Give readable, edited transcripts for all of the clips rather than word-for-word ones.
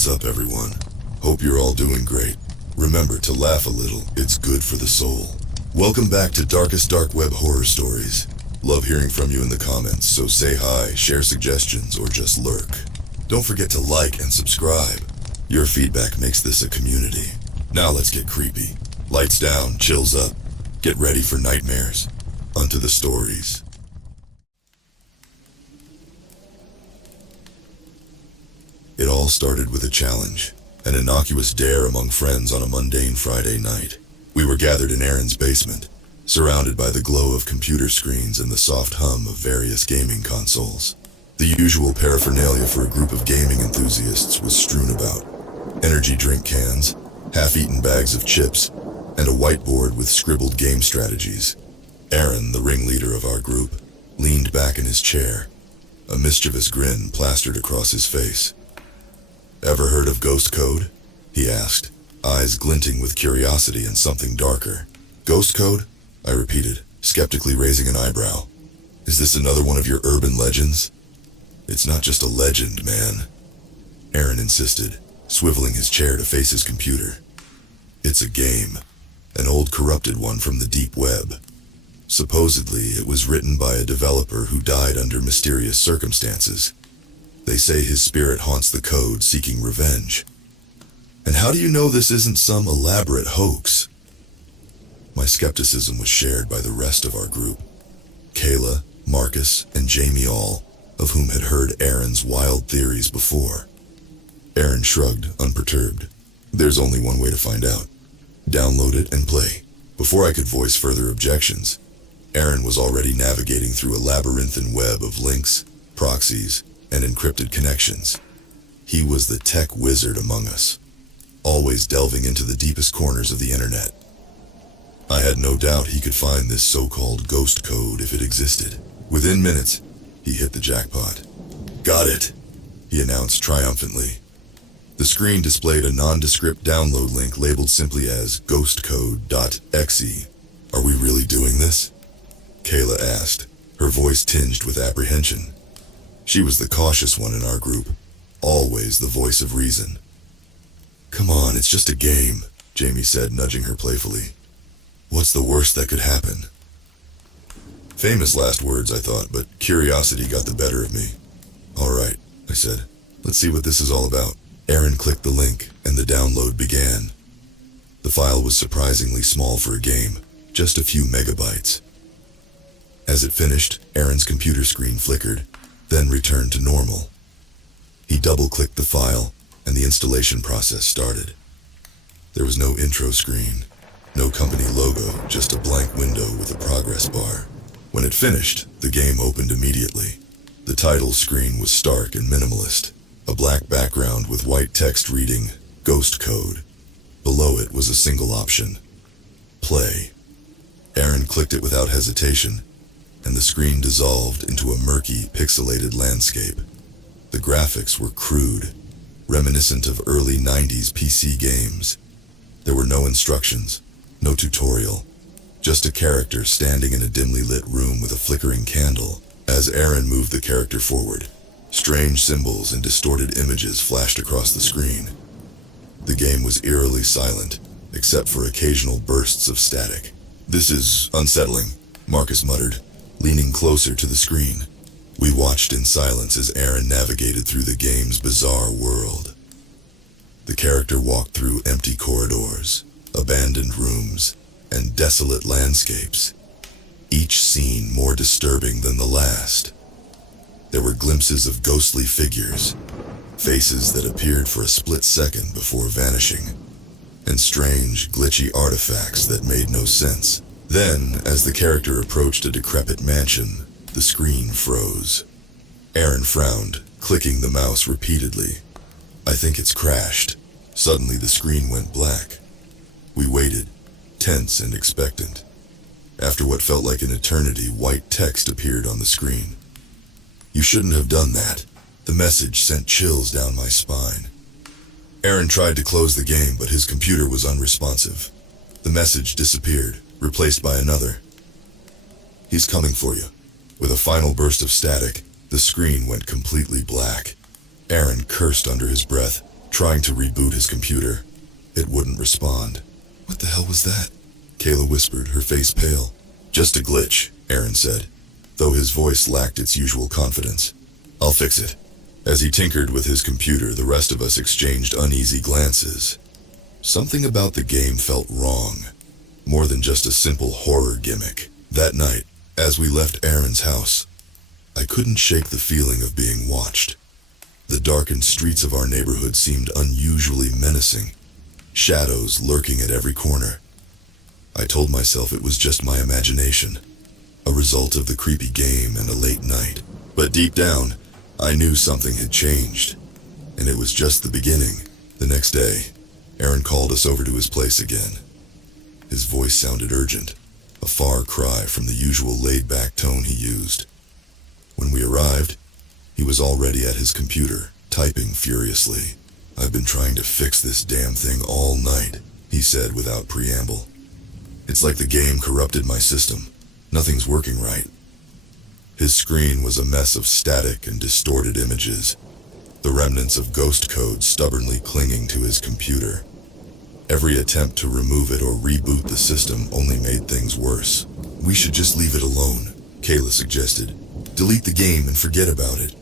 What's up, everyone? Hope you're all doing great. Remember to laugh a little, it's good for the soul. Welcome back to Darkest Dark Web Horror Stories. Love hearing from you in the comments, so say hi, share suggestions, or just lurk. Don't forget to like and subscribe. Your feedback makes this a community. Now let's get creepy. Lights down, chills up. Get ready for nightmares. Onto the stories. It all started with a challenge, an innocuous dare among friends on a mundane Friday night. We were gathered in Aaron's basement, surrounded by the glow of computer screens and the soft hum of various gaming consoles. The usual paraphernalia for a group of gaming enthusiasts was strewn about. Energy drink cans, half-eaten bags of chips, and a whiteboard with scribbled game strategies. Aaron, the ringleader of our group, leaned back in his chair, a mischievous grin plastered across his face. "Ever heard of Ghost Code?" he asked, eyes glinting with curiosity and something darker. "Ghost Code?" I repeated, skeptically raising an eyebrow. "Is this another one of your urban legends?" "It's not just a legend, man," Aaron insisted, swiveling his chair to face his computer. "It's a game, an old corrupted one from the deep web. Supposedly, it was written by a developer who died under mysterious circumstances. They say his spirit haunts the code, seeking revenge. And how do you know this isn't some elaborate hoax?" My skepticism was shared by the rest of our group. Kayla, Marcus, and Jamie, all of whom had heard Aaron's wild theories before. Aaron shrugged, unperturbed. "There's only one way to find out. Download it and play." Before I could voice further objections, Aaron was already navigating through a labyrinthine web of links, proxies, and encrypted connections. He was the tech wizard among us, always delving into the deepest corners of the internet. I had no doubt he could find this so-called ghost code if it existed. Within minutes, he hit the jackpot. "Got it," he announced triumphantly. The screen displayed a nondescript download link labeled simply as ghostcode.exe. "Are we really doing this?" Kayla asked, her voice tinged with apprehension. She was the cautious one in our group, always the voice of reason. "Come on, it's just a game," Jamie said, nudging her playfully. "What's the worst that could happen?" Famous last words, I thought, but curiosity got the better of me. "All right," I said. "Let's see what this is all about." Aaron clicked the link, and the download began. The file was surprisingly small for a game, just a few megabytes. As it finished, Aaron's computer screen flickered, then returned to normal. He double-clicked the file, and the installation process started. There was no intro screen, no company logo, just a blank window with a progress bar. When it finished, the game opened immediately. The title screen was stark and minimalist, a black background with white text reading, "Ghost Code." Below it was a single option, play. Aaron clicked it without hesitation, and the screen dissolved into a murky, pixelated landscape. The graphics were crude, reminiscent of early 90s PC games. There were no instructions, no tutorial, just a character standing in a dimly lit room with a flickering candle. As Aaron moved the character forward, strange symbols and distorted images flashed across the screen. The game was eerily silent, except for occasional bursts of static. "This is unsettling," Marcus muttered, leaning closer to the screen. We watched in silence as Aaron navigated through the game's bizarre world. The character walked through empty corridors, abandoned rooms, and desolate landscapes, each scene more disturbing than the last. There were glimpses of ghostly figures, faces that appeared for a split second before vanishing, and strange, glitchy artifacts that made no sense. Then, as the character approached a decrepit mansion, the screen froze. Aaron frowned, clicking the mouse repeatedly. "I think it's crashed." Suddenly the screen went black. We waited, tense and expectant. After what felt like an eternity, white text appeared on the screen. "You shouldn't have done that." The message sent chills down my spine. Aaron tried to close the game, but his computer was unresponsive. The message disappeared, replaced by another. "He's coming for you." With a final burst of static, the screen went completely black. Aaron cursed under his breath, Trying to reboot his computer, it wouldn't respond. "What the hell was that?" Kayla whispered, her face pale. "Just a glitch," Aaron said, though his voice lacked its usual confidence. "I'll fix it." As he tinkered with his computer, the rest of us exchanged uneasy glances. Something about the game felt wrong, more than just a simple horror gimmick. That night, as we left Aaron's house, I couldn't shake the feeling of being watched. The darkened streets of our neighborhood seemed unusually menacing, shadows lurking at every corner. I told myself it was just my imagination, a result of the creepy game and a late night. But deep down, I knew something had changed, and it was just the beginning. The next day, Aaron called us over to his place again. His voice sounded urgent, a far cry from the usual laid-back tone he used. When we arrived, he was already at his computer, typing furiously. "I've been trying to fix this damn thing all night," he said without preamble. "It's like the game corrupted my system. Nothing's working right." His screen was a mess of static and distorted images, the remnants of ghost code stubbornly clinging to his computer. Every attempt to remove it or reboot the system only made things worse. "We should just leave it alone," Kayla suggested. "Delete the game and forget about it."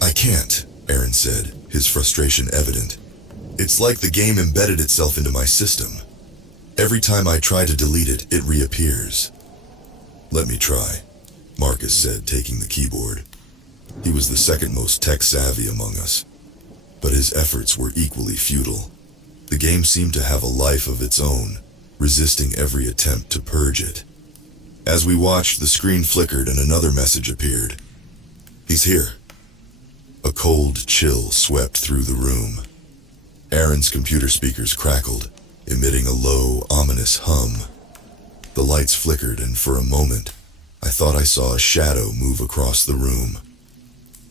"I can't," Aaron said, his frustration evident. "It's like the game embedded itself into my system. Every time I try to delete it, it reappears." "Let me try," Marcus said, taking the keyboard. He was the second most tech-savvy among us, but his efforts were equally futile. The game seemed to have a life of its own, resisting every attempt to purge it. As we watched, the screen flickered and another message appeared. "He's here." A cold chill swept through the room. Aaron's computer speakers crackled, emitting a low, ominous hum. The lights flickered, and for a moment, I thought I saw a shadow move across the room.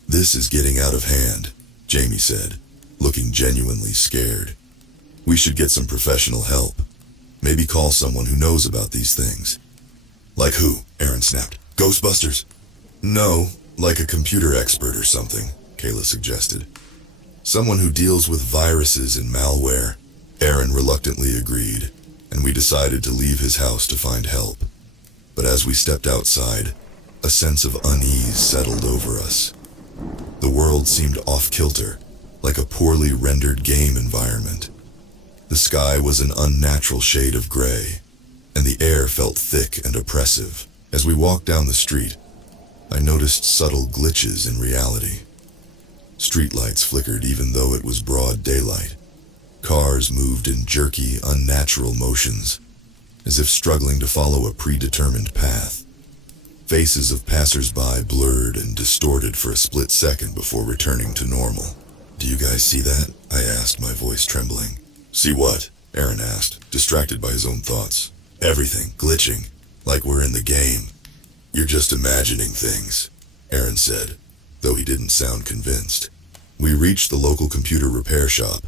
"This is getting out of hand," Jamie said, looking genuinely scared. "We should get some professional help. Maybe call someone who knows about these things." "Like who?" Aaron snapped. "Ghostbusters?" "No, like a computer expert or something," Kayla suggested. "Someone who deals with viruses and malware." Aaron reluctantly agreed, and we decided to leave his house to find help. But as we stepped outside, a sense of unease settled over us. The world seemed off-kilter, like a poorly rendered game environment. The sky was an unnatural shade of gray, and the air felt thick and oppressive. As we walked down the street, I noticed subtle glitches in reality. Streetlights flickered even though it was broad daylight. Cars moved in jerky, unnatural motions, as if struggling to follow a predetermined path. Faces of passers-by blurred and distorted for a split second before returning to normal. "Do you guys see that?" I asked, my voice trembling. "See what?" Aaron asked, distracted by his own thoughts. "Everything glitching, like we're in the game." "You're just imagining things," Aaron said, though he didn't sound convinced. We reached the local computer repair shop,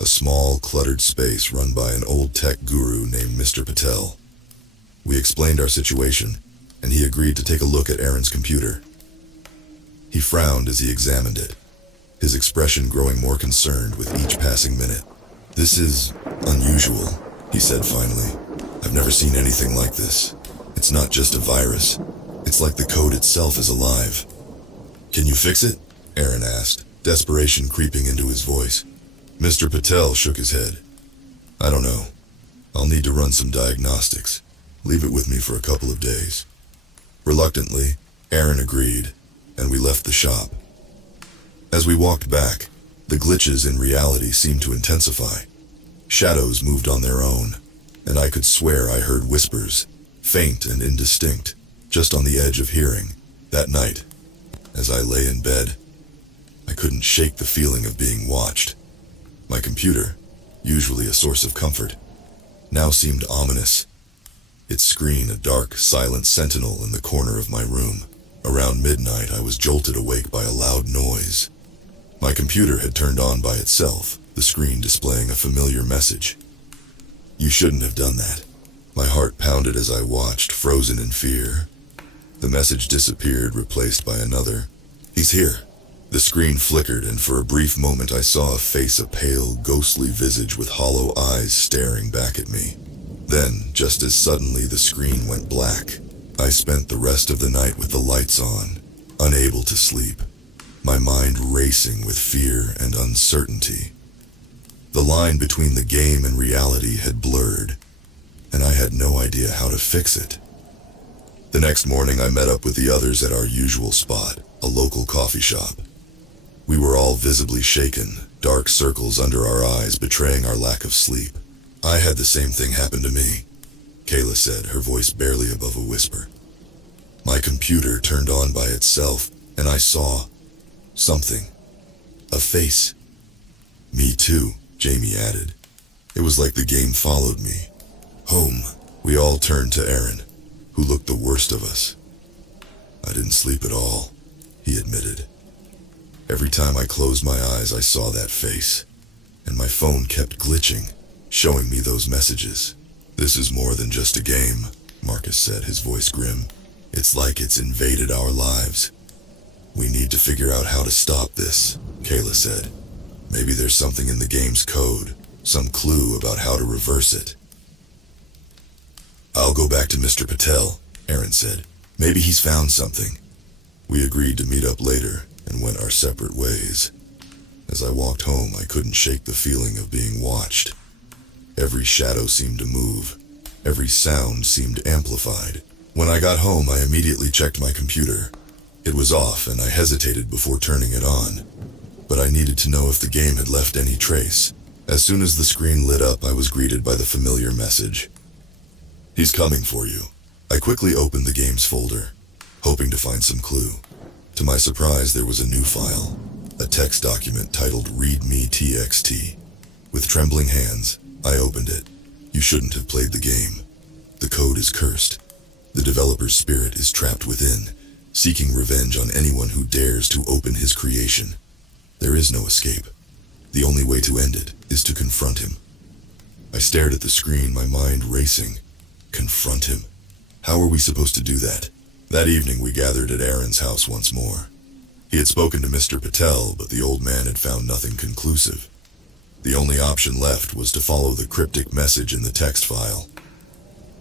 a small, cluttered space run by an old tech guru named Mr. Patel. We explained our situation, and he agreed to take a look at Aaron's computer. He frowned as he examined it, his expression growing more concerned with each passing minute. "This is unusual," he said finally. "I've never seen anything like this. It's not just a virus. It's like the code itself is alive." "Can you fix it?" Aaron asked, desperation creeping into his voice. Mr. Patel shook his head. "I don't know. I'll need to run some diagnostics. Leave it with me for a couple of days." Reluctantly, Aaron agreed, and we left the shop. As we walked back, the glitches in reality seemed to intensify. Shadows moved on their own, and I could swear I heard whispers, faint and indistinct, just on the edge of hearing. That night, as I lay in bed, I couldn't shake the feeling of being watched. My computer, usually a source of comfort, now seemed ominous, its screen a dark, silent sentinel in the corner of my room. Around midnight, I was jolted awake by a loud noise. My computer had turned on by itself, the screen displaying a familiar message. "You shouldn't have done that." My heart pounded as I watched, frozen in fear. The message disappeared, replaced by another. "He's here." The screen flickered, and for a brief moment I saw a face, a pale, ghostly visage with hollow eyes staring back at me. Then, just as suddenly, the screen went black. I spent the rest of the night with the lights on, unable to sleep, my mind racing with fear and uncertainty. The line between the game and reality had blurred, and I had no idea how to fix it. The next morning I met up with the others at our usual spot, a local coffee shop. We were all visibly shaken, dark circles under our eyes betraying our lack of sleep. I had the same thing happen to me, Kayla said, her voice barely above a whisper. My computer turned on by itself, and I saw something. A face. Me too, Jamie added. It was like the game followed me. Home. We all turned to Aaron, who looked the worst of us. I didn't sleep at all, he admitted. Every time I closed my eyes, I saw that face, and my phone kept glitching, showing me those messages. This is more than just a game, Marcus said, his voice grim. It's like it's invaded our lives. We need to figure out how to stop this, Kayla said. Maybe there's something in the game's code, some clue about how to reverse it. I'll go back to Mr. Patel, Aaron said. Maybe he's found something. We agreed to meet up later and went our separate ways. As I walked home, I couldn't shake the feeling of being watched. Every shadow seemed to move. Every sound seemed amplified. When I got home, I immediately checked my computer. It was off, and I hesitated before turning it on. But I needed to know if the game had left any trace. As soon as the screen lit up, I was greeted by the familiar message. He's coming for you. I quickly opened the game's folder, hoping to find some clue. To my surprise, there was a new file, a text document titled README-TXT. With trembling hands, I opened it. You shouldn't have played the game. The code is cursed. The developer's spirit is trapped within, seeking revenge on anyone who dares to open his creation. There is no escape. The only way to end it is to confront him. I stared at the screen, my mind racing. Confront him? How are we supposed to do that? That evening we gathered at Aaron's house once more. He had spoken to Mr. Patel, but the old man had found nothing conclusive. The only option left was to follow the cryptic message in the text file.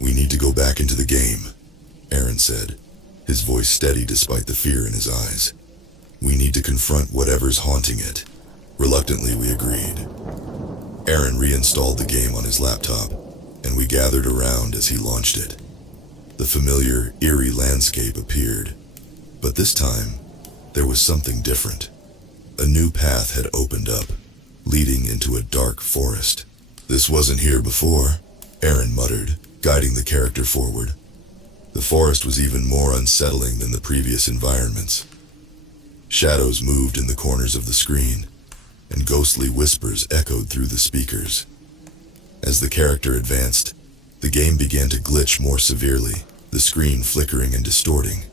We need to go back into the game, Aaron said, his voice steady despite the fear in his eyes. We need to confront whatever's haunting it. Reluctantly, we agreed. Aaron reinstalled the game on his laptop, and we gathered around as he launched it. The familiar, eerie landscape appeared, but this time, there was something different. A new path had opened up, leading into a dark forest. This wasn't here before, Aaron muttered, guiding the character forward. The forest was even more unsettling than the previous environments. Shadows moved in the corners of the screen, and ghostly whispers echoed through the speakers. As the character advanced, the game began to glitch more severely, the screen flickering and distorting.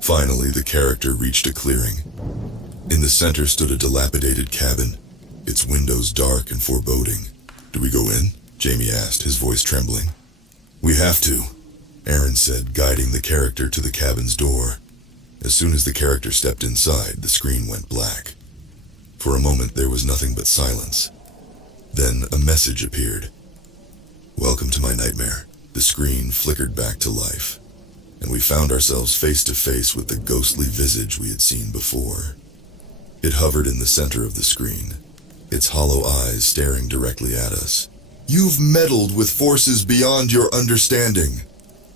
Finally, the character reached a clearing. In the center stood a dilapidated cabin, its windows dark and foreboding. Do we go in? Jamie asked, his voice trembling. We have to, Aaron said, guiding the character to the cabin's door. As soon as the character stepped inside, the screen went black. For a moment, there was nothing but silence. Then a message appeared. Welcome to my nightmare. The screen flickered back to life, and we found ourselves face to face with the ghostly visage we had seen before. It hovered in the center of the screen, its hollow eyes staring directly at us. You've meddled with forces beyond your understanding,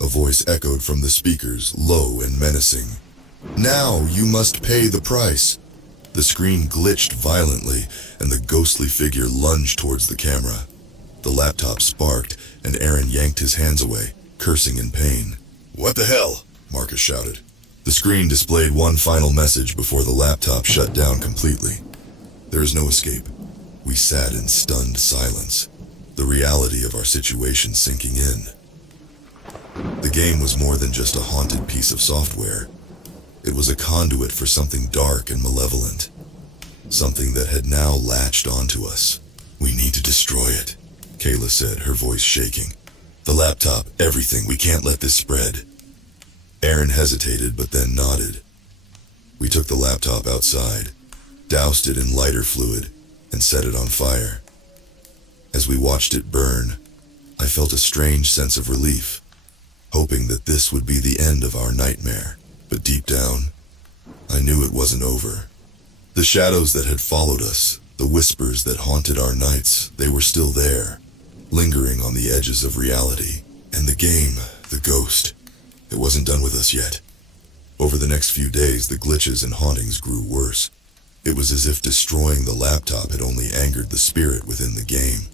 a voice echoed from the speakers, low and menacing. Now you must pay the price. The screen glitched violently, and the ghostly figure lunged towards the camera. The laptop sparked, and Aaron yanked his hands away, cursing in pain. What the hell? Marcus shouted. The screen displayed one final message before the laptop shut down completely. There is no escape. We sat in stunned silence, the reality of our situation sinking in. The game was more than just a haunted piece of software. It was a conduit for something dark and malevolent, something that had now latched onto us. We need to destroy it, Kayla said, her voice shaking. The laptop, everything, we can't let this spread. Aaron hesitated, but then nodded. We took the laptop outside, doused it in lighter fluid, and set it on fire. As we watched it burn, I felt a strange sense of relief, hoping that this would be the end of our nightmare. But deep down, I knew it wasn't over. The shadows that had followed us, the whispers that haunted our nights, they were still there, lingering on the edges of reality. And the game, the ghost, it wasn't done with us yet. Over the next few days, the glitches and hauntings grew worse. It was as if destroying the laptop had only angered the spirit within the game.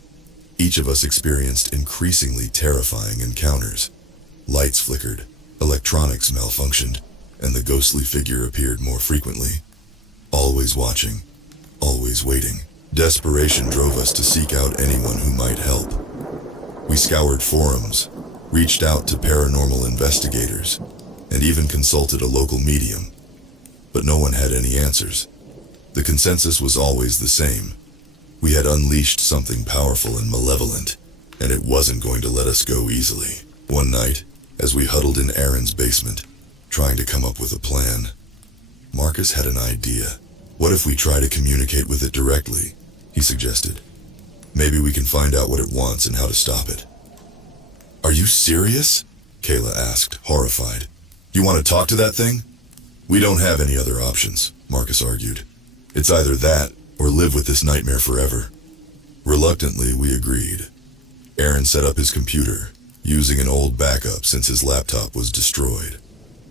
Each of us experienced increasingly terrifying encounters. Lights flickered, electronics malfunctioned, and the ghostly figure appeared more frequently. Always watching, always waiting. Desperation drove us to seek out anyone who might help. We scoured forums, reached out to paranormal investigators, and even consulted a local medium. But no one had any answers. The consensus was always the same. We had unleashed something powerful and malevolent, and it wasn't going to let us go easily. One night, as we huddled in Aaron's basement, trying to come up with a plan, Marcus had an idea. What if we try to communicate with it directly? He suggested. Maybe we can find out what it wants and how to stop it. Are you serious? Kayla asked, horrified. You want to talk to that thing? We don't have any other options, Marcus argued. It's either that or live with this nightmare forever. Reluctantly, we agreed. Aaron set up his computer, using an old backup since his laptop was destroyed.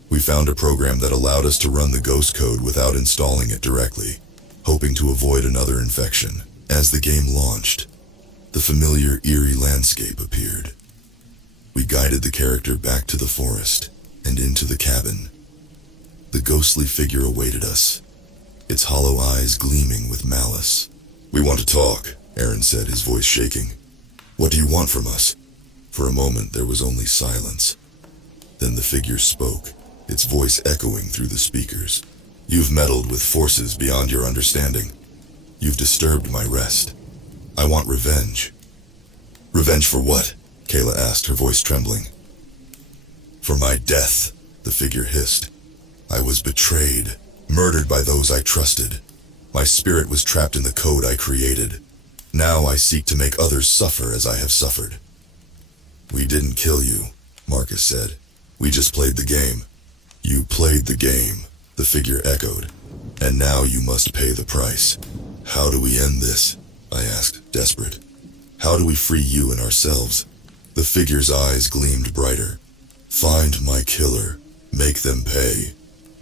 We found a program that allowed us to run the ghost code without installing it directly, hoping to avoid another infection. As the game launched, the familiar, eerie landscape appeared. We guided the character back to the forest and into the cabin. The ghostly figure awaited us, its hollow eyes gleaming with malice. We want to talk, Aaron said, his voice shaking. What do you want from us? For a moment, there was only silence. Then the figure spoke, its voice echoing through the speakers. You've meddled with forces beyond your understanding. You've disturbed my rest. I want revenge. Revenge for what? Kayla asked, her voice trembling. For my death, the figure hissed. I was betrayed, murdered by those I trusted. My spirit was trapped in the code I created. Now I seek to make others suffer as I have suffered. We didn't kill you, Marcus said. We just played the game. You played the game, the figure echoed. And now you must pay the price. How do we end this? I asked, desperate. How do we free you and ourselves? The figure's eyes gleamed brighter. Find my killer. Make them pay.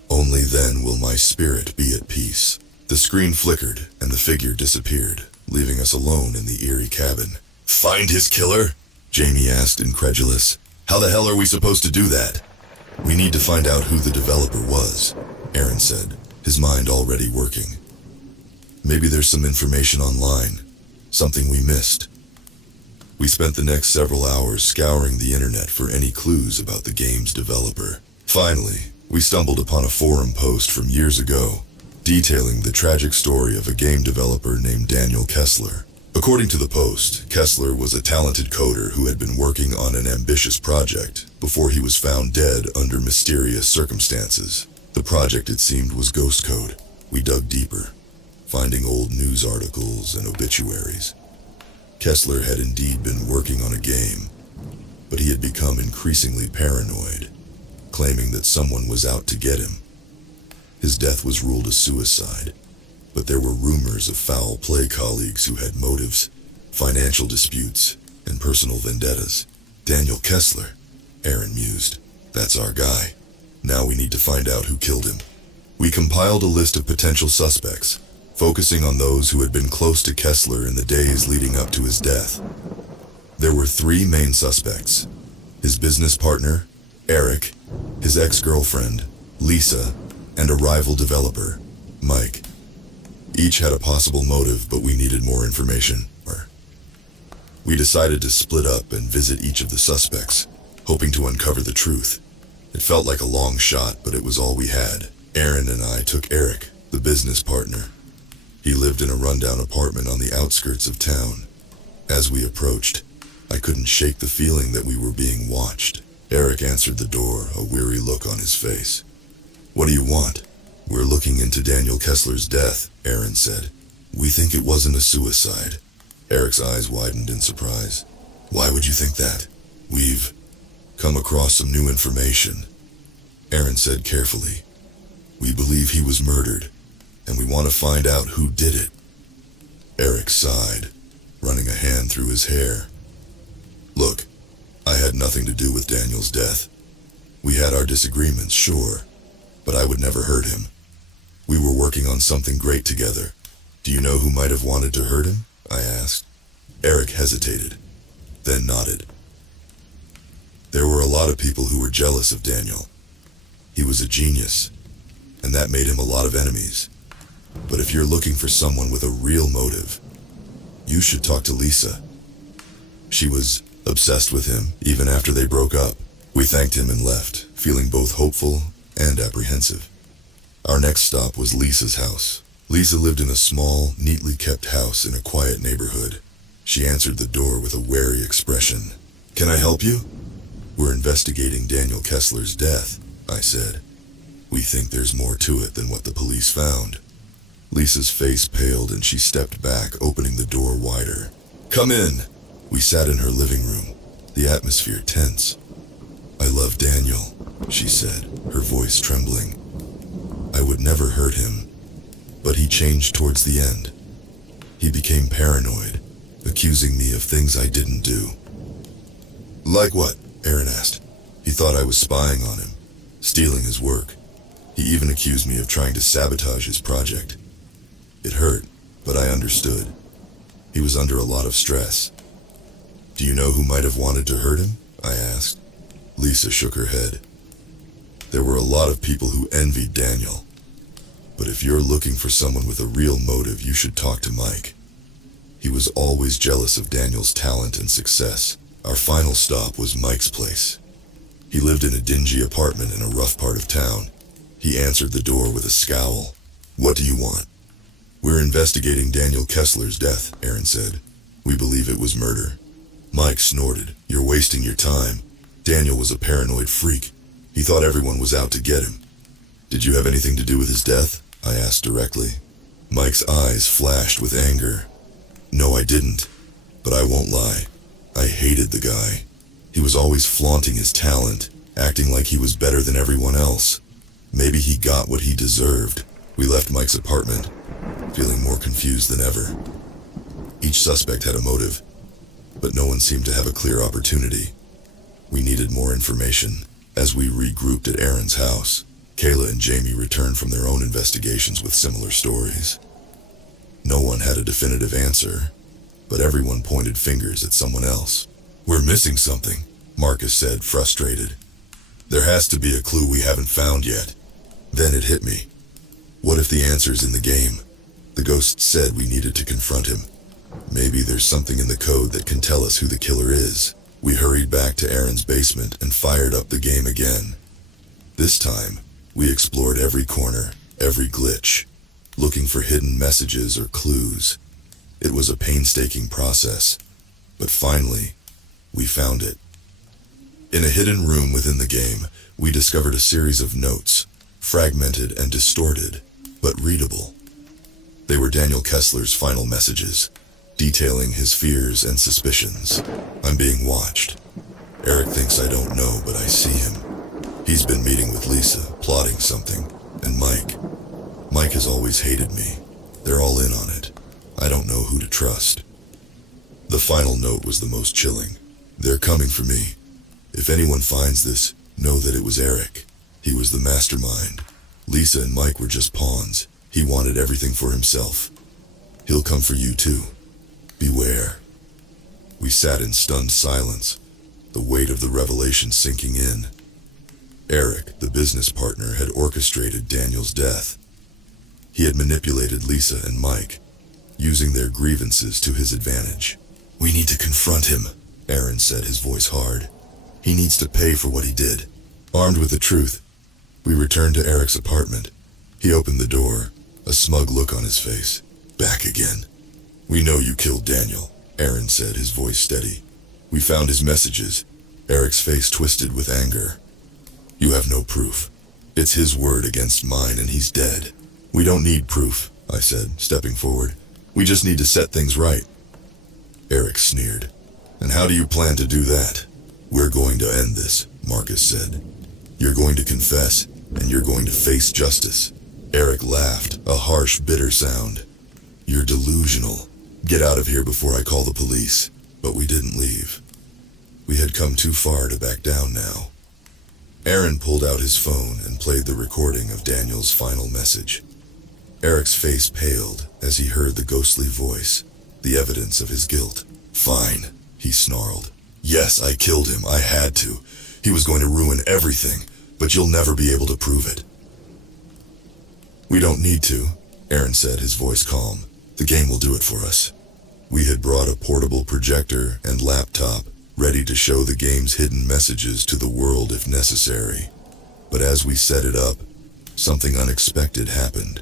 Only then will my spirit be at peace. The screen flickered, and the figure disappeared, leaving us alone in the eerie cabin. Find his killer? Jamie asked, incredulous. How the hell are we supposed to do that? We need to find out who the developer was, Aaron said, his mind already working. Maybe there's some information online, something we missed. We spent the next several hours scouring the internet for any clues about the game's developer. Finally, we stumbled upon a forum post from years ago, detailing the tragic story of a game developer named Daniel Kessler. According to the post, Kessler was a talented coder who had been working on an ambitious project before he was found dead under mysterious circumstances. The project, it seemed, was ghost code. We dug deeper, finding old news articles and obituaries. Kessler had indeed been working on a game, but he had become increasingly paranoid, claiming that someone was out to get him. His death was ruled a suicide, but there were rumors of foul play colleagues who had motives, financial disputes, and personal vendettas. Daniel Kessler, Aaron mused. That's our guy. Now we need to find out who killed him. We compiled a list of potential suspects, focusing on those who had been close to Kessler in the days leading up to his death. There were 3 main suspects: his business partner, Eric, his ex-girlfriend, Lisa, and a rival developer, Mike. Each had a possible motive, but we needed more information. We decided to split up and visit each of the suspects, hoping to uncover the truth. It felt like a long shot, but it was all we had. Aaron and I took Eric, the business partner. He lived in a rundown apartment on the outskirts of town. As we approached, I couldn't shake the feeling that we were being watched. Eric answered the door, a weary look on his face. What do you want? We're looking into Daniel Kessler's death, Aaron said. We think it wasn't a suicide. Eric's eyes widened in surprise. Why would you think that? We've come across some new information, Aaron said carefully. We believe he was murdered, and we want to find out who did it. Eric sighed, running a hand through his hair. Look, I had nothing to do with Daniel's death. We had our disagreements, sure, but I would never hurt him. We were working on something great together. Do you know who might have wanted to hurt him? I asked. Eric hesitated, then nodded. There were a lot of people who were jealous of Daniel. He was a genius, and that made him a lot of enemies. But if you're looking for someone with a real motive, you should talk to Lisa. She was obsessed with him even after they broke up. We thanked him and left, feeling both hopeful and apprehensive. Our next stop was Lisa's house. Lisa lived in a small, neatly kept house in a quiet neighborhood. She answered the door with a wary expression. Can I help you? We're investigating Daniel Kessler's death, I said. We think there's more to it than what the police found. Lisa's face paled and she stepped back, opening the door wider. Come in. We sat in her living room, the atmosphere tense. I love Daniel, she said, her voice trembling. I would never hurt him, but he changed towards the end. He became paranoid, accusing me of things I didn't do. Like what? Aaron asked. He thought I was spying on him, stealing his work. He even accused me of trying to sabotage his project. It hurt, but I understood. He was under a lot of stress. Do you know who might have wanted to hurt him? I asked. Lisa shook her head. There were a lot of people who envied Daniel. But if you're looking for someone with a real motive, you should talk to Mike. He was always jealous of Daniel's talent and success. Our final stop was Mike's place. He lived in a dingy apartment in a rough part of town. He answered the door with a scowl. What do you want? We're investigating Daniel Kessler's death, Aaron said. We believe it was murder. Mike snorted. You're wasting your time. Daniel was a paranoid freak. He thought everyone was out to get him. Did you have anything to do with his death? I asked directly. Mike's eyes flashed with anger. No, I didn't. But I won't lie. I hated the guy. He was always flaunting his talent, acting like he was better than everyone else. Maybe he got what he deserved. We left Mike's apartment, feeling more confused than ever. Each suspect had a motive, but no one seemed to have a clear opportunity. We needed more information. As we regrouped at Aaron's house, Kayla and Jamie returned from their own investigations with similar stories. No one had a definitive answer, but everyone pointed fingers at someone else. We're missing something, Marcus said, frustrated. There has to be a clue we haven't found yet. Then it hit me. What if the answer's in the game? The ghost said we needed to confront him. Maybe there's something in the code that can tell us who the killer is. We hurried back to Aaron's basement and fired up the game again. This time, we explored every corner, every glitch, looking for hidden messages or clues. It was a painstaking process, but finally, we found it. In a hidden room within the game, we discovered a series of notes, fragmented and distorted, but readable. They were Daniel Kessler's final messages, detailing his fears and suspicions. I'm being watched. Eric thinks I don't know, but I see him. He's been meeting with Lisa, plotting something, and Mike. Mike has always hated me. They're all in on it. I don't know who to trust. The final note was the most chilling. They're coming for me. If anyone finds this, know that it was Eric. He was the mastermind. Lisa and Mike were just pawns. He wanted everything for himself. He'll come for you too. Beware. We sat in stunned silence, the weight of the revelation sinking in. Eric, the business partner, had orchestrated Daniel's death. He had manipulated Lisa and Mike, using their grievances to his advantage. We need to confront him, Aaron said, his voice hard. He needs to pay for what he did. Armed with the truth, we returned to Eric's apartment. He opened the door, a smug look on his face. Back again. We know you killed Daniel, Aaron said, his voice steady. We found his messages. Eric's face twisted with anger. You have no proof. It's his word against mine and he's dead. We don't need proof, I said, stepping forward. We just need to set things right. Eric sneered. And how do you plan to do that? We're going to end this, Marcus said. You're going to confess, and you're going to face justice. Eric laughed, a harsh, bitter sound. You're delusional. Get out of here before I call the police. But we didn't leave. We had come too far to back down now. Aaron pulled out his phone and played the recording of Daniel's final message. Eric's face paled as he heard the ghostly voice, the evidence of his guilt. Fine, he snarled. Yes, I killed him. I had to. He was going to ruin everything, but you'll never be able to prove it. We don't need to, Aaron said, his voice calm. The game will do it for us. We had brought a portable projector and laptop, ready to show the game's hidden messages to the world if necessary. But as we set it up, something unexpected happened.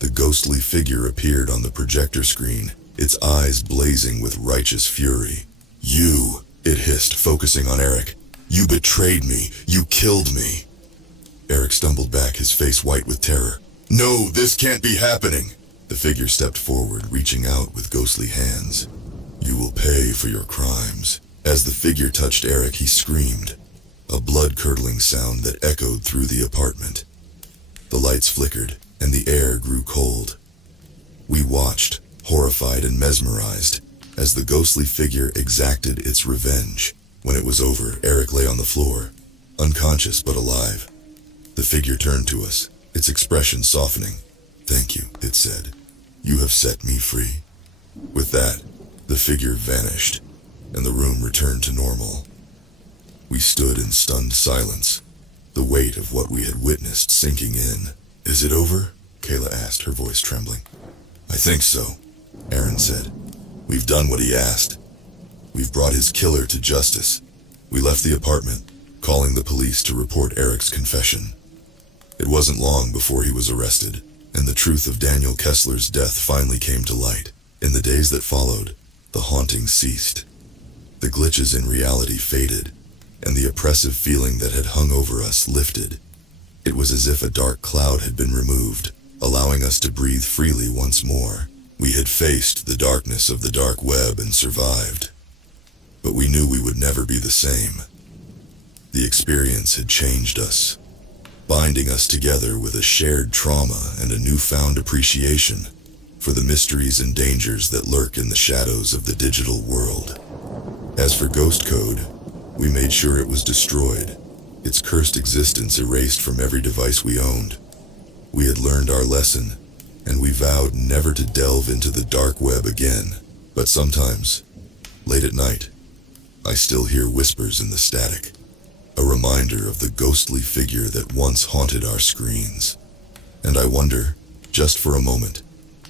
The ghostly figure appeared on the projector screen, its eyes blazing with righteous fury. You, it hissed, focusing on Eric. You betrayed me. You killed me. Eric stumbled back, his face white with terror. No, this can't be happening. The figure stepped forward, reaching out with ghostly hands. You will pay for your crimes. As the figure touched Eric, he screamed, a blood-curdling sound that echoed through the apartment. The lights flickered, and the air grew cold. We watched, horrified and mesmerized, as the ghostly figure exacted its revenge. When it was over, Eric lay on the floor, unconscious but alive. The figure turned to us, its expression softening. Thank you, it said. You have set me free. With that, the figure vanished, and the room returned to normal. We stood in stunned silence, the weight of what we had witnessed sinking in. Is it over? Kayla asked, her voice trembling. I think so, Aaron said. We've done what he asked. We've brought his killer to justice. We left the apartment, calling the police to report Eric's confession. It wasn't long before he was arrested, and the truth of Daniel Kessler's death finally came to light. In the days that followed, the haunting ceased. The glitches in reality faded, and the oppressive feeling that had hung over us lifted. It was as if a dark cloud had been removed, allowing us to breathe freely once more. We had faced the darkness of the dark web and survived. But we knew we would never be the same. The experience had changed us, binding us together with a shared trauma and a newfound appreciation for the mysteries and dangers that lurk in the shadows of the digital world. As for Ghost Code, we made sure it was destroyed, its cursed existence erased from every device we owned. We had learned our lesson, and we vowed never to delve into the dark web again. But sometimes, late at night, I still hear whispers in the static, a reminder of the ghostly figure that once haunted our screens. And I wonder, just for a moment,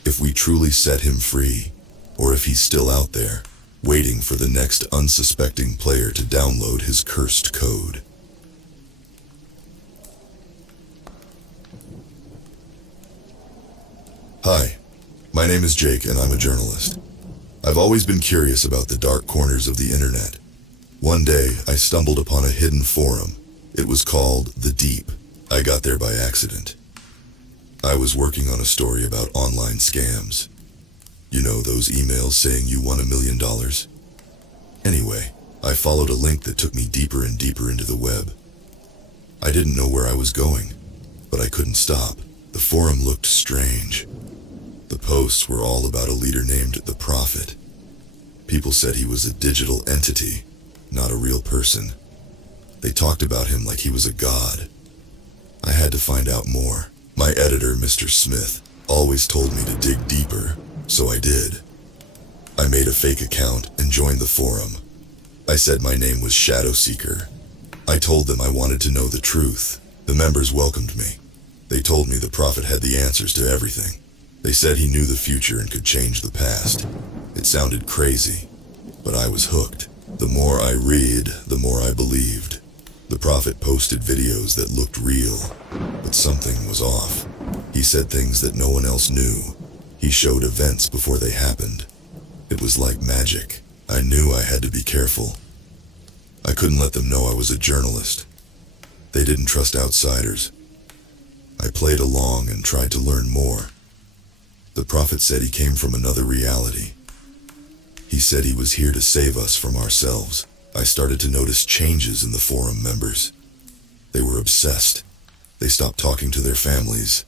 if we truly set him free, or if he's still out there, waiting for the next unsuspecting player to download his cursed code. Hi, my name is Jake and I'm a journalist. I've always been curious about the dark corners of the internet. One day, I stumbled upon a hidden forum. It was called The Deep. I got there by accident. I was working on a story about online scams. You know, those emails saying you won $1 million? Anyway, I followed a link that took me deeper and deeper into the web. I didn't know where I was going, but I couldn't stop. The forum looked strange. The posts were all about a leader named The Prophet. People said he was a digital entity, not a real person. They talked about him like he was a god. I had to find out more. My editor, Mr. Smith, always told me to dig deeper, so I did. I made a fake account and joined the forum. I said my name was Shadow Seeker. I told them I wanted to know the truth. The members welcomed me. They told me the Prophet had the answers to everything. They said he knew the future and could change the past. It sounded crazy, but I was hooked. The more I read, the more I believed. The Prophet posted videos that looked real, but something was off. He said things that no one else knew. He showed events before they happened. It was like magic. I knew I had to be careful. I couldn't let them know I was a journalist. They didn't trust outsiders. I played along and tried to learn more. The prophet said he came from another reality. He said he was here to save us from ourselves. I started to notice changes in the forum members. They were obsessed. They stopped talking to their families.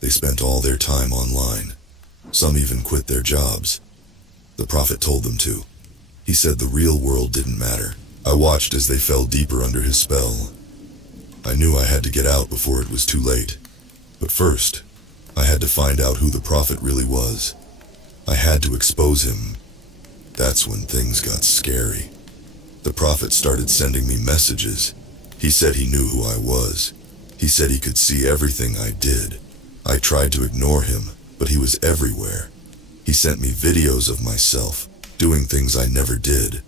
They spent all their time online. Some even quit their jobs. The prophet told them to. He said the real world didn't matter. I watched as they fell deeper under his spell. I knew I had to get out before it was too late. But first, I had to find out who the prophet really was. I had to expose him. That's when things got scary. The prophet started sending me messages. He said he knew who I was. He said he could see everything I did. I tried to ignore him, but he was everywhere. He sent me videos of myself, doing things I never did.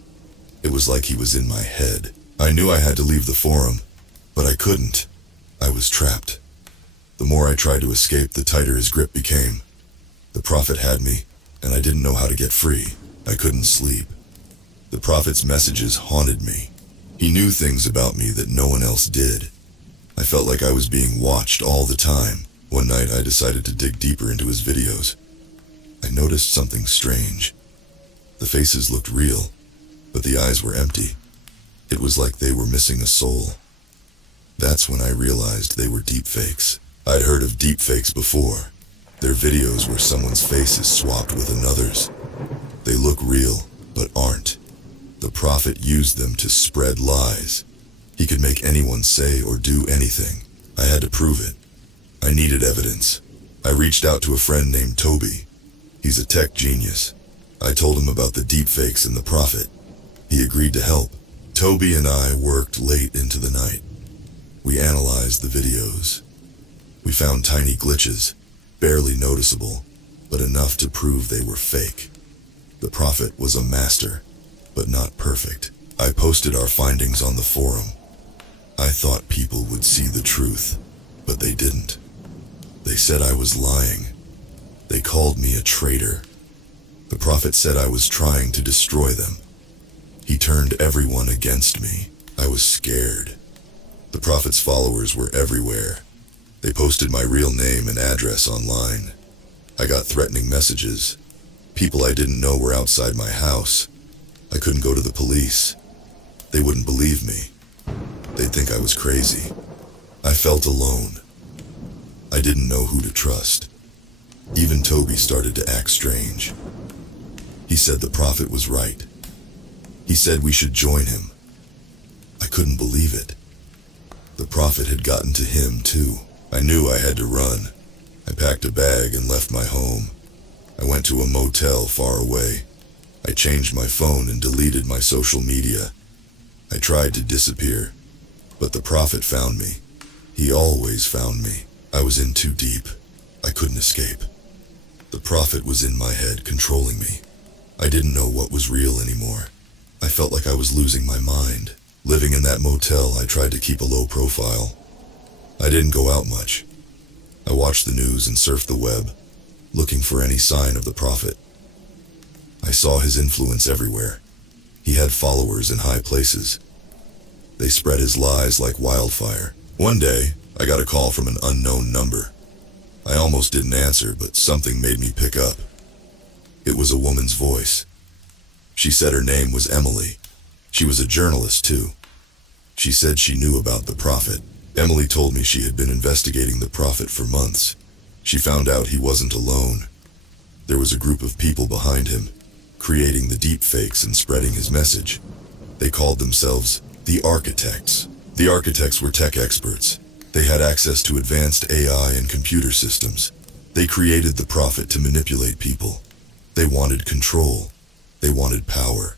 It was like he was in my head. I knew I had to leave the forum, but I couldn't. I was trapped. The more I tried to escape, the tighter his grip became. The prophet had me, and I didn't know how to get free. I couldn't sleep. The prophet's messages haunted me. He knew things about me that no one else did. I felt like I was being watched all the time. One night I decided to dig deeper into his videos. I noticed something strange. The faces looked real, but the eyes were empty. It was like they were missing a soul. That's when I realized they were deepfakes. I'd heard of deepfakes before. They're videos where someone's face is swapped with another's. They look real, but aren't. The prophet used them to spread lies. He could make anyone say or do anything. I had to prove it. I needed evidence. I reached out to a friend named Toby. He's a tech genius. I told him about the deepfakes and the prophet. He agreed to help. Toby and I worked late into the night. We analyzed the videos. We found tiny glitches, barely noticeable, but enough to prove they were fake. The prophet was a master, but not perfect. I posted our findings on the forum. I thought people would see the truth, but they didn't. They said I was lying. They called me a traitor. The prophet said I was trying to destroy them. He turned everyone against me. I was scared. The prophet's followers were everywhere. They posted my real name and address online. I got threatening messages. People I didn't know were outside my house. I couldn't go to the police. They wouldn't believe me. They'd think I was crazy. I felt alone. I didn't know who to trust. Even Toby started to act strange. He said the prophet was right. He said we should join him. I couldn't believe it. The prophet had gotten to him too. I knew I had to run. I packed a bag and left my home. I went to a motel far away. I changed my phone and deleted my social media. I tried to disappear, but the prophet found me. He always found me. I was in too deep. I couldn't escape. The prophet was in my head, controlling me. I didn't know what was real anymore. I felt like I was losing my mind. Living in that motel, I tried to keep a low profile. I didn't go out much. I watched the news and surfed the web, looking for any sign of the prophet. I saw his influence everywhere. He had followers in high places. They spread his lies like wildfire. One day, I got a call from an unknown number. I almost didn't answer, but something made me pick up. It was a woman's voice. She said her name was Emily. She was a journalist too. She said she knew about the prophet. Emily told me she had been investigating the prophet for months. She found out he wasn't alone. There was a group of people behind him, creating the deepfakes and spreading his message. They called themselves the Architects. The Architects were tech experts. They had access to advanced AI and computer systems. They created the prophet to manipulate people. They wanted control. They wanted power.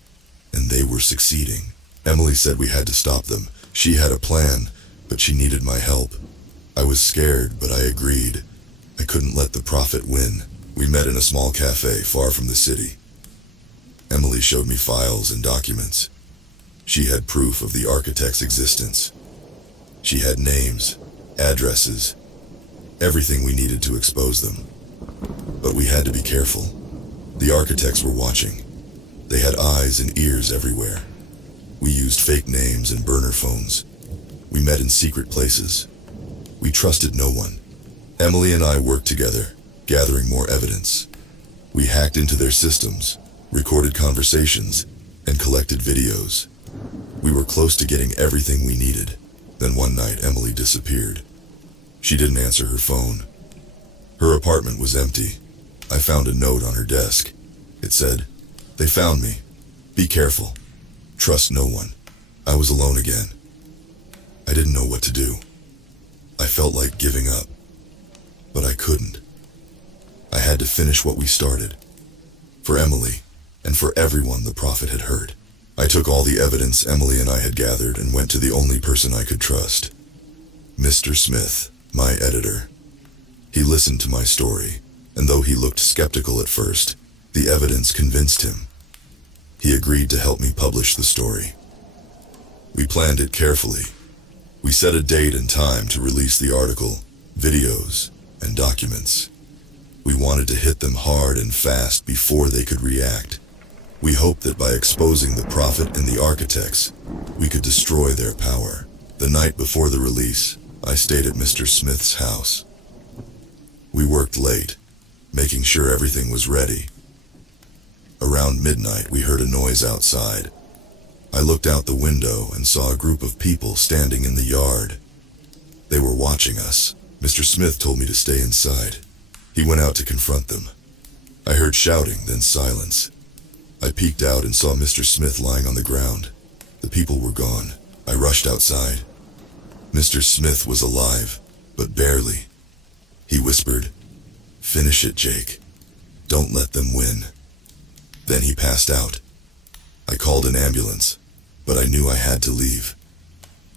And they were succeeding. Emily said we had to stop them. She had a plan, but she needed my help. I was scared, but I agreed. I couldn't let the prophet win. We met in a small cafe far from the city. Emily showed me files and documents. She had proof of the Architect's existence. She had names, addresses, everything we needed to expose them. But we had to be careful. The Architects were watching. They had eyes and ears everywhere. We used fake names and burner phones. We met in secret places. We trusted no one. Emily and I worked together, gathering more evidence. We hacked into their systems, recorded conversations, and collected videos. We were close to getting everything we needed. Then one night, Emily disappeared. She didn't answer her phone. Her apartment was empty. I found a note on her desk. It said, "They found me. Be careful. Trust no one." I was alone again. I didn't know what to do. I felt like giving up, but I couldn't. I had to finish what we started. For Emily, and for everyone the prophet had hurt. I took all the evidence Emily and I had gathered and went to the only person I could trust. Mr. Smith, my editor. He listened to my story, and though he looked skeptical at first, the evidence convinced him. He agreed to help me publish the story. We planned it carefully. We set a date and time to release the article, videos, and documents. We wanted to hit them hard and fast before they could react. We hoped that by exposing the prophet and the architects, we could destroy their power. The night before the release, I stayed at Mr. Smith's house. We worked late, making sure everything was ready. Around midnight, we heard a noise outside. I looked out the window and saw a group of people standing in the yard. They were watching us. Mr. Smith told me to stay inside. He went out to confront them. I heard shouting, then silence. I peeked out and saw Mr. Smith lying on the ground. The people were gone. I rushed outside. Mr. Smith was alive, but barely. He whispered, "Finish it, Jake. Don't let them win." Then he passed out. I called an ambulance, but I knew I had to leave.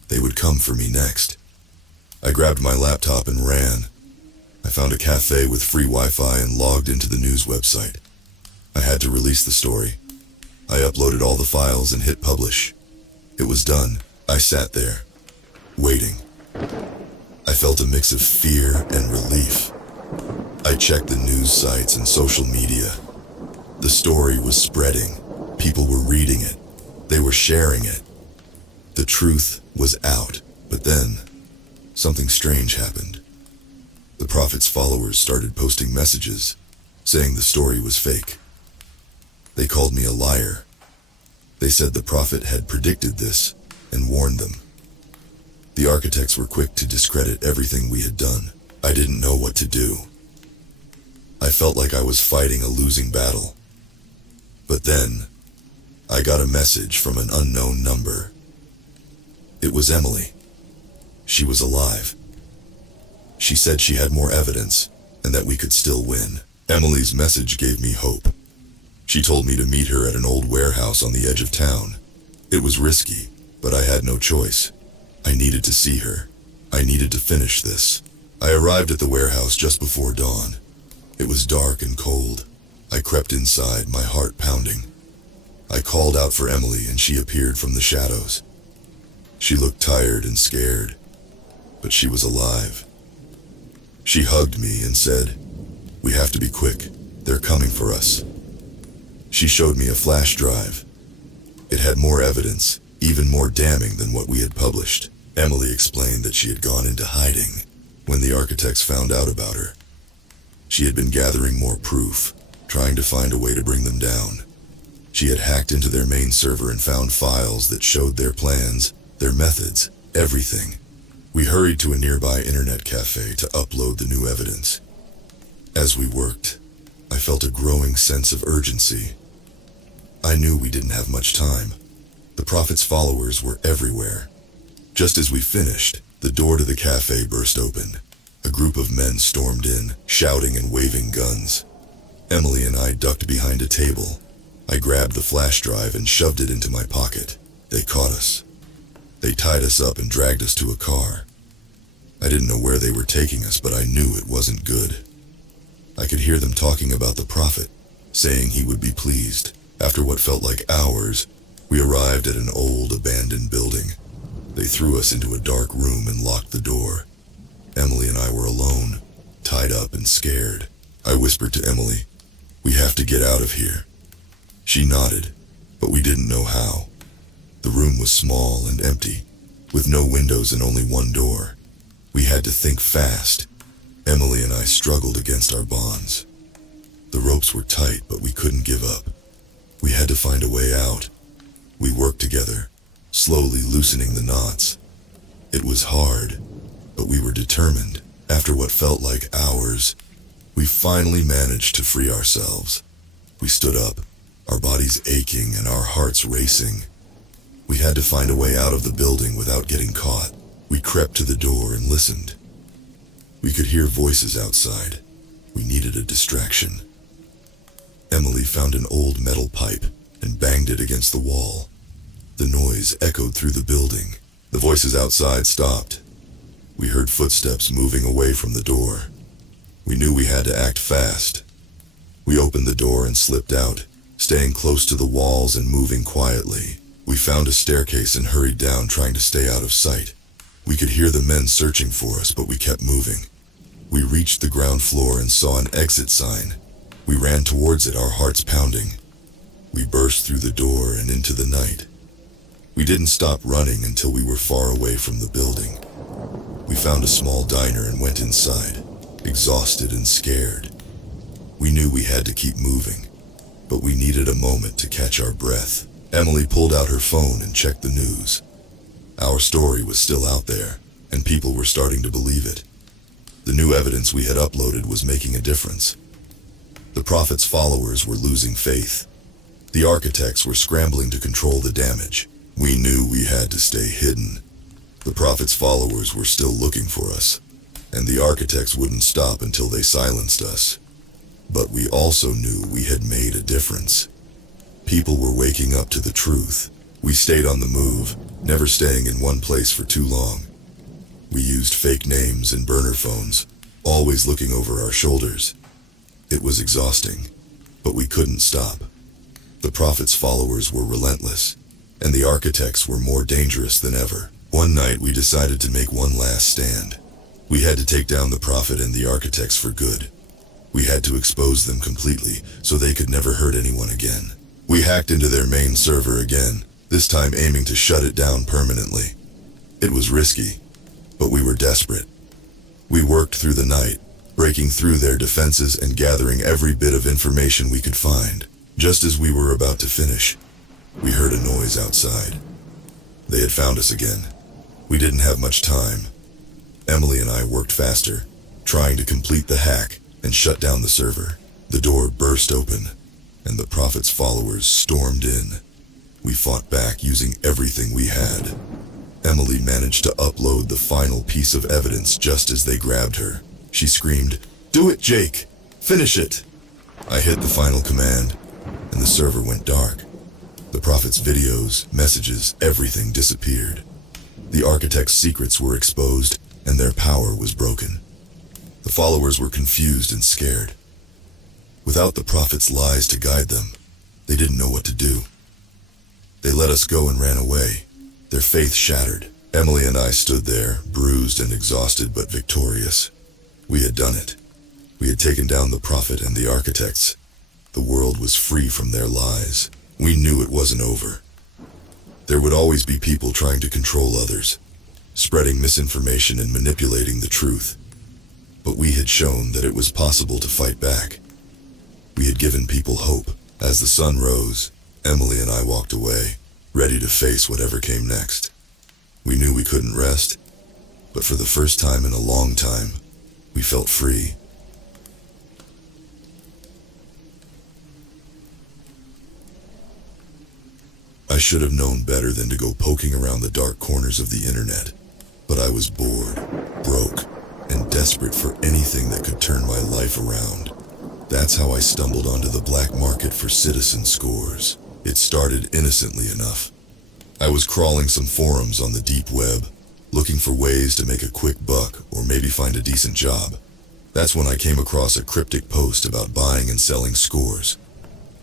They would come for me next. I grabbed my laptop and ran. I found a cafe with free Wi-Fi and logged into the news website. I had to release the story. I uploaded all the files and hit publish. It was done. I sat there, waiting. I felt a mix of fear and relief. I checked the news sites and social media. The story was spreading. People were reading it. They were sharing it. The truth was out. But then, something strange happened. The prophet's followers started posting messages, saying the story was fake. They called me a liar. They said the prophet had predicted this and warned them. The architects were quick to discredit everything we had done. I didn't know what to do. I felt like I was fighting a losing battle. But then, I got a message from an unknown number. It was Emily. She was alive. She said she had more evidence and that we could still win. Emily's message gave me hope. She told me to meet her at an old warehouse on the edge of town. It was risky, but I had no choice. I needed to see her. I needed to finish this. I arrived at the warehouse just before dawn. It was dark and cold. I crept inside, my heart pounding. I called out for Emily and she appeared from the shadows. She looked tired and scared, but she was alive. She hugged me and said, "We have to be quick. They're coming for us." She showed me a flash drive. It had more evidence, even more damning than what we had published. Emily explained that she had gone into hiding when the architects found out about her. She had been gathering more proof, trying to find a way to bring them down. She had hacked into their main server and found files that showed their plans, their methods, everything. We hurried to a nearby internet cafe to upload the new evidence. As we worked, I felt a growing sense of urgency. I knew we didn't have much time. The prophet's followers were everywhere. Just as we finished, the door to the cafe burst open. A group of men stormed in, shouting and waving guns. Emily and I ducked behind a table. I grabbed the flash drive and shoved it into my pocket. They caught us. They tied us up and dragged us to a car. I didn't know where they were taking us, but I knew it wasn't good. I could hear them talking about the prophet, saying he would be pleased. After what felt like hours, we arrived at an old, abandoned building. They threw us into a dark room and locked the door. Emily and I were alone, tied up and scared. I whispered to Emily, "We have to get out of here." She nodded, but we didn't know how. The room was small and empty, with no windows and only one door. We had to think fast. Emily and I struggled against our bonds. The ropes were tight, but we couldn't give up. We had to find a way out. We worked together, slowly loosening the knots. It was hard, but we were determined. After what felt like hours, we finally managed to free ourselves. We stood up, our bodies aching and our hearts racing. We had to find a way out of the building without getting caught. We crept to the door and listened. We could hear voices outside. We needed a distraction. Emily found an old metal pipe and banged it against the wall. The noise echoed through the building. The voices outside stopped. We heard footsteps moving away from the door. We knew we had to act fast. We opened the door and slipped out, staying close to the walls and moving quietly. We found a staircase and hurried down, trying to stay out of sight. We could hear the men searching for us, but we kept moving. We reached the ground floor and saw an exit sign. We ran towards it, our hearts pounding. We burst through the door and into the night. We didn't stop running until we were far away from the building. We found a small diner and went inside, exhausted and scared. We knew we had to keep moving, but we needed a moment to catch our breath. Emily pulled out her phone and checked the news. Our story was still out there, and people were starting to believe it. The new evidence we had uploaded was making a difference. The Prophet's followers were losing faith. The architects were scrambling to control the damage. We knew we had to stay hidden. The Prophet's followers were still looking for us, and the architects wouldn't stop until they silenced us. But we also knew we had made a difference. People were waking up to the truth. We stayed on the move, never staying in one place for too long. We used fake names and burner phones, always looking over our shoulders. It was exhausting, but we couldn't stop. The Prophet's followers were relentless, and the architects were more dangerous than ever. One night we decided to make one last stand. We had to take down the Prophet and the architects for good. We had to expose them completely, so they could never hurt anyone again. We hacked into their main server again, this time aiming to shut it down permanently. It was risky, but we were desperate. We worked through the night, breaking through their defenses and gathering every bit of information we could find. Just as we were about to finish, we heard a noise outside. They had found us again. We didn't have much time. Emily and I worked faster, trying to complete the hack and shut down the server. The door burst open, and the Prophet's followers stormed in. We fought back using everything we had. Emily managed to upload the final piece of evidence just as they grabbed her. She screamed, "Do it, Jake! Finish it!" I hit the final command, and the server went dark. The Prophet's videos, messages, everything disappeared. The architect's secrets were exposed, and their power was broken. The followers were confused and scared. Without the Prophet's lies to guide them, they didn't know what to do. They let us go and ran away, their faith shattered. Emily and I stood there, bruised and exhausted but victorious. We had done it. We had taken down the Prophet and the architects. The world was free from their lies. We knew it wasn't over. There would always be people trying to control others, spreading misinformation and manipulating the truth. But we had shown that it was possible to fight back. We had given people hope. As the sun rose, Emily and I walked away, ready to face whatever came next. We knew we couldn't rest, but for the first time in a long time, we felt free. I should have known better than to go poking around the dark corners of the internet, but I was bored, broke, and desperate for anything that could turn my life around. That's how I stumbled onto the black market for citizen scores. It started innocently enough. I was crawling some forums on the deep web, looking for ways to make a quick buck or maybe find a decent job. That's when I came across a cryptic post about buying and selling scores.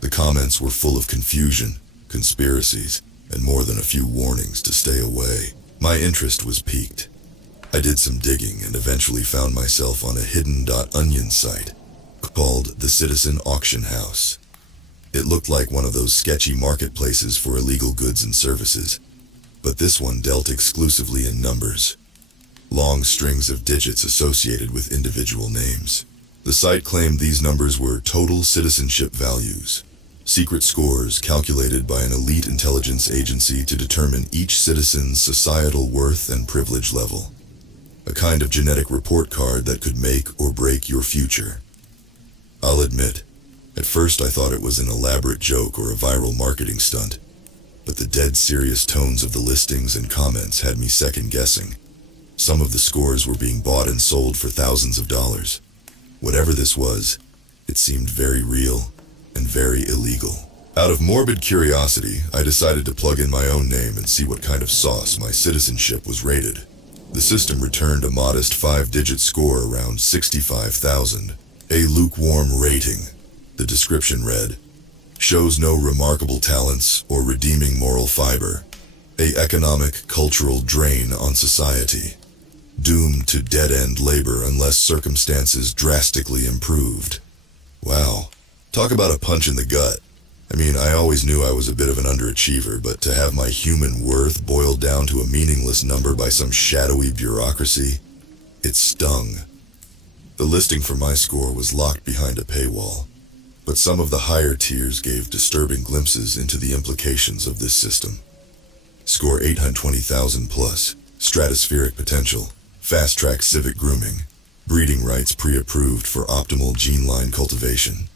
The comments were full of confusion, conspiracies, and more than a few warnings to stay away. My interest was piqued. I did some digging and eventually found myself on a hidden.onion site called the Citizen Auction House. It looked like one of those sketchy marketplaces for illegal goods and services, but this one dealt exclusively in numbers. long strings of digits associated with individual names. The site claimed these numbers were total citizenship values, secret scores calculated by an elite intelligence agency to determine each citizen's societal worth and privilege level. A kind of genetic report card that could make or break your future. I'll admit, at first I thought it was an elaborate joke or a viral marketing stunt, but the dead serious tones of the listings and comments had me second-guessing. Some of the scores were being bought and sold for thousands of dollars. Whatever this was, it seemed very real and very illegal. Out of morbid curiosity, I decided to plug in my own name and see what kind of sauce my citizenship was rated. The system returned a modest 5-digit score around 65,000, a lukewarm rating. The description read, "Shows no remarkable talents or redeeming moral fiber. A economic, cultural drain on society. Doomed to dead-end labor unless circumstances drastically improved." Wow. Talk about a punch in the gut. I mean, I always knew I was a bit of an underachiever, but to have my human worth boiled down to a meaningless number by some shadowy bureaucracy, it stung. The listing for my score was locked behind a paywall, but some of the higher tiers gave disturbing glimpses into the implications of this system. Score 820,000 plus, stratospheric potential, fast-track civic grooming, breeding rights pre-approved for optimal gene line cultivation.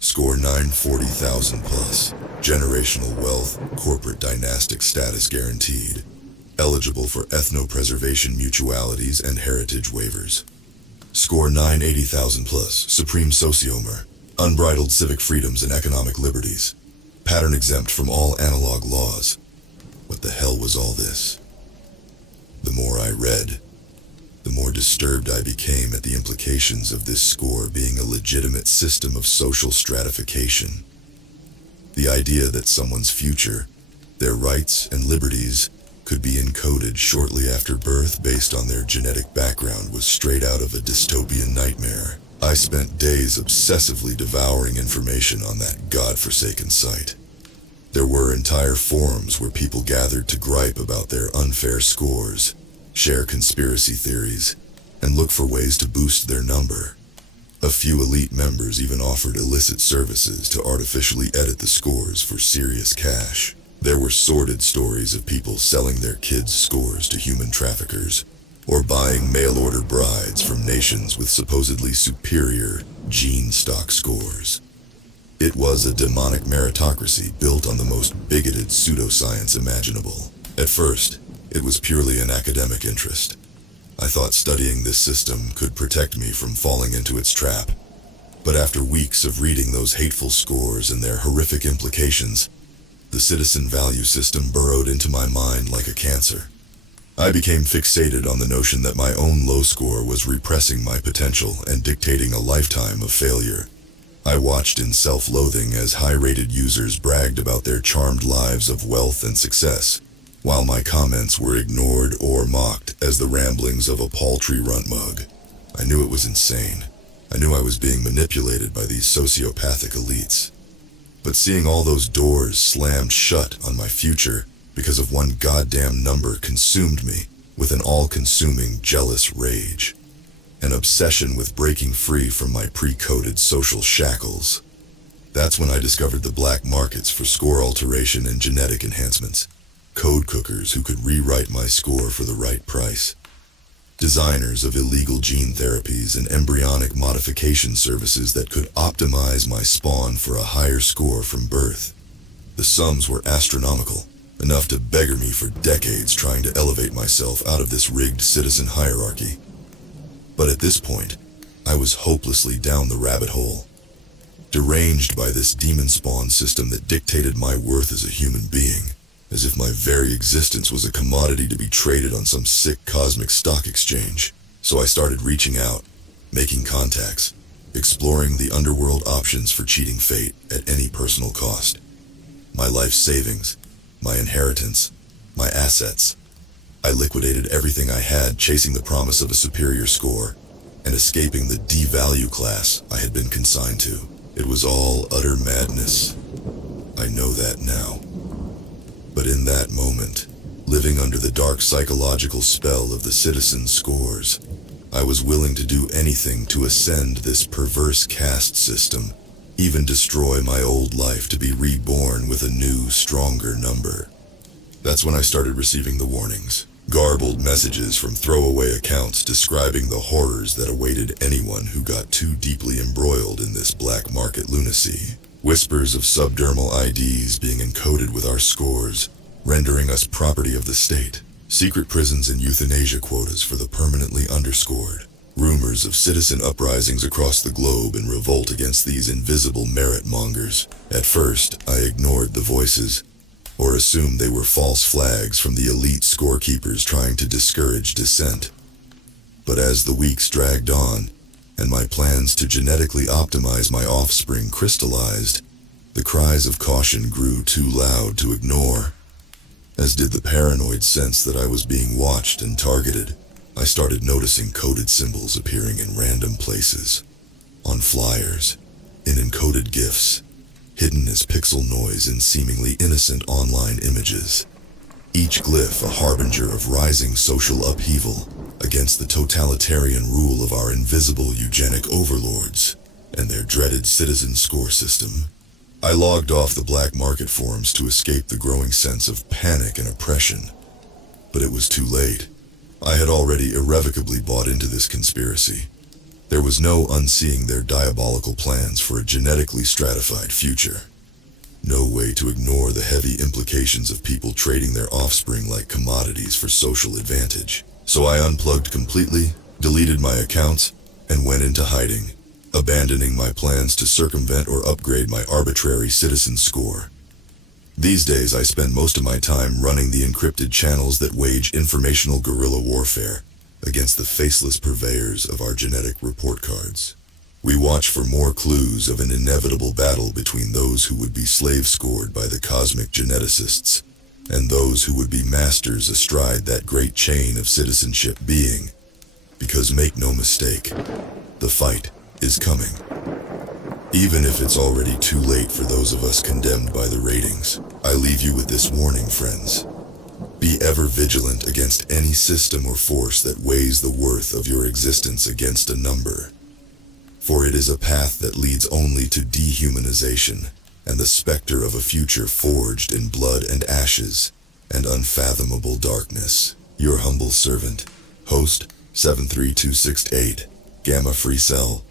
Score 940,000 plus, generational wealth, corporate dynastic status guaranteed, eligible for ethno-preservation mutualities and heritage waivers. Score 980,000 plus, supreme sociomer, unbridled civic freedoms and economic liberties, pattern exempt from all analog laws. What the hell was all this? The more I read, the more disturbed I became at the implications of this score being a legitimate system of social stratification. The idea that someone's future, their rights and liberties, could be encoded shortly after birth based on their genetic background was straight out of a dystopian nightmare. I spent days obsessively devouring information on that godforsaken site. There were entire forums where people gathered to gripe about their unfair scores, share conspiracy theories, and look for ways to boost their number. A few elite members even offered illicit services to artificially edit the scores for serious cash. There were sordid stories of people selling their kids' scores to human traffickers, or buying mail-order brides from nations with supposedly superior gene stock scores. It was a demonic meritocracy built on the most bigoted pseudoscience imaginable. At first, it was purely an academic interest. I thought studying this system could protect me from falling into its trap. But after weeks of reading those hateful scores and their horrific implications, the citizen value system burrowed into my mind like a cancer. I became fixated on the notion that my own low score was repressing my potential and dictating a lifetime of failure. I watched in self-loathing as high-rated users bragged about their charmed lives of wealth and success, while my comments were ignored or mocked as the ramblings of a paltry runt mug. I knew it was insane. I knew I was being manipulated by these sociopathic elites. But seeing all those doors slammed shut on my future because of one goddamn number consumed me with an all-consuming jealous rage. An obsession with breaking free from my pre-coded social shackles. That's when I discovered the black markets for score alteration and genetic enhancements. Code cookers who could rewrite my score for the right price. Designers of illegal gene therapies and embryonic modification services that could optimize my spawn for a higher score from birth. The sums were astronomical, enough to beggar me for decades trying to elevate myself out of this rigged citizen hierarchy. But at this point, I was hopelessly down the rabbit hole. Deranged by this demon spawn system that dictated my worth as a human being, as if my very existence was a commodity to be traded on some sick cosmic stock exchange. So I started reaching out, making contacts, exploring the underworld options for cheating fate at any personal cost. My life savings, my inheritance, my assets. I liquidated everything I had chasing the promise of a superior score and escaping the D-value class I had been consigned to. It was all utter madness. I know that now. But in that moment, living under the dark psychological spell of the citizen scores. I was willing to do anything to ascend this perverse caste system, even destroy my old life to be reborn with a new, stronger number. That's when I started receiving the warnings. Garbled messages from throwaway accounts describing the horrors that awaited anyone who got too deeply embroiled in this black market lunacy. Whispers of subdermal IDs being encoded with our scores, rendering us property of the state. Secret prisons and euthanasia quotas for the permanently underscored. Rumors of citizen uprisings across the globe in revolt against these invisible merit mongers. At first, I ignored the voices, or assumed they were false flags from the elite scorekeepers trying to discourage dissent. But as the weeks dragged on, and my plans to genetically optimize my offspring crystallized, the cries of caution grew too loud to ignore. As did the paranoid sense that I was being watched and targeted. I started noticing coded symbols appearing in random places. On flyers, in encoded GIFs, hidden as pixel noise in seemingly innocent online images. Each glyph a harbinger of rising social upheaval against the totalitarian rule of our invisible eugenic overlords and their dreaded citizen score system. I logged off the black market forums to escape the growing sense of panic and oppression. But it was too late. I had already irrevocably bought into this conspiracy. There was no unseeing their diabolical plans for a genetically stratified future. No way to ignore the heavy implications of people trading their offspring like commodities for social advantage. So I unplugged completely, deleted my accounts, and went into hiding, abandoning my plans to circumvent or upgrade my arbitrary citizen score. These days I spend most of my time running the encrypted channels that wage informational guerrilla warfare against the faceless purveyors of our genetic report cards. We watch for more clues of an inevitable battle between those who would be slave-scored by the cosmic geneticists and those who would be masters astride that great chain of citizenship being. Because make no mistake, the fight is coming. Even if it's already too late for those of us condemned by the ratings, I leave you with this warning, friends. Be ever vigilant against any system or force that weighs the worth of your existence against a number. For it is a path that leads only to dehumanization and the specter of a future forged in blood and ashes and unfathomable darkness. Your humble servant, host 73268, Gamma Free Cell.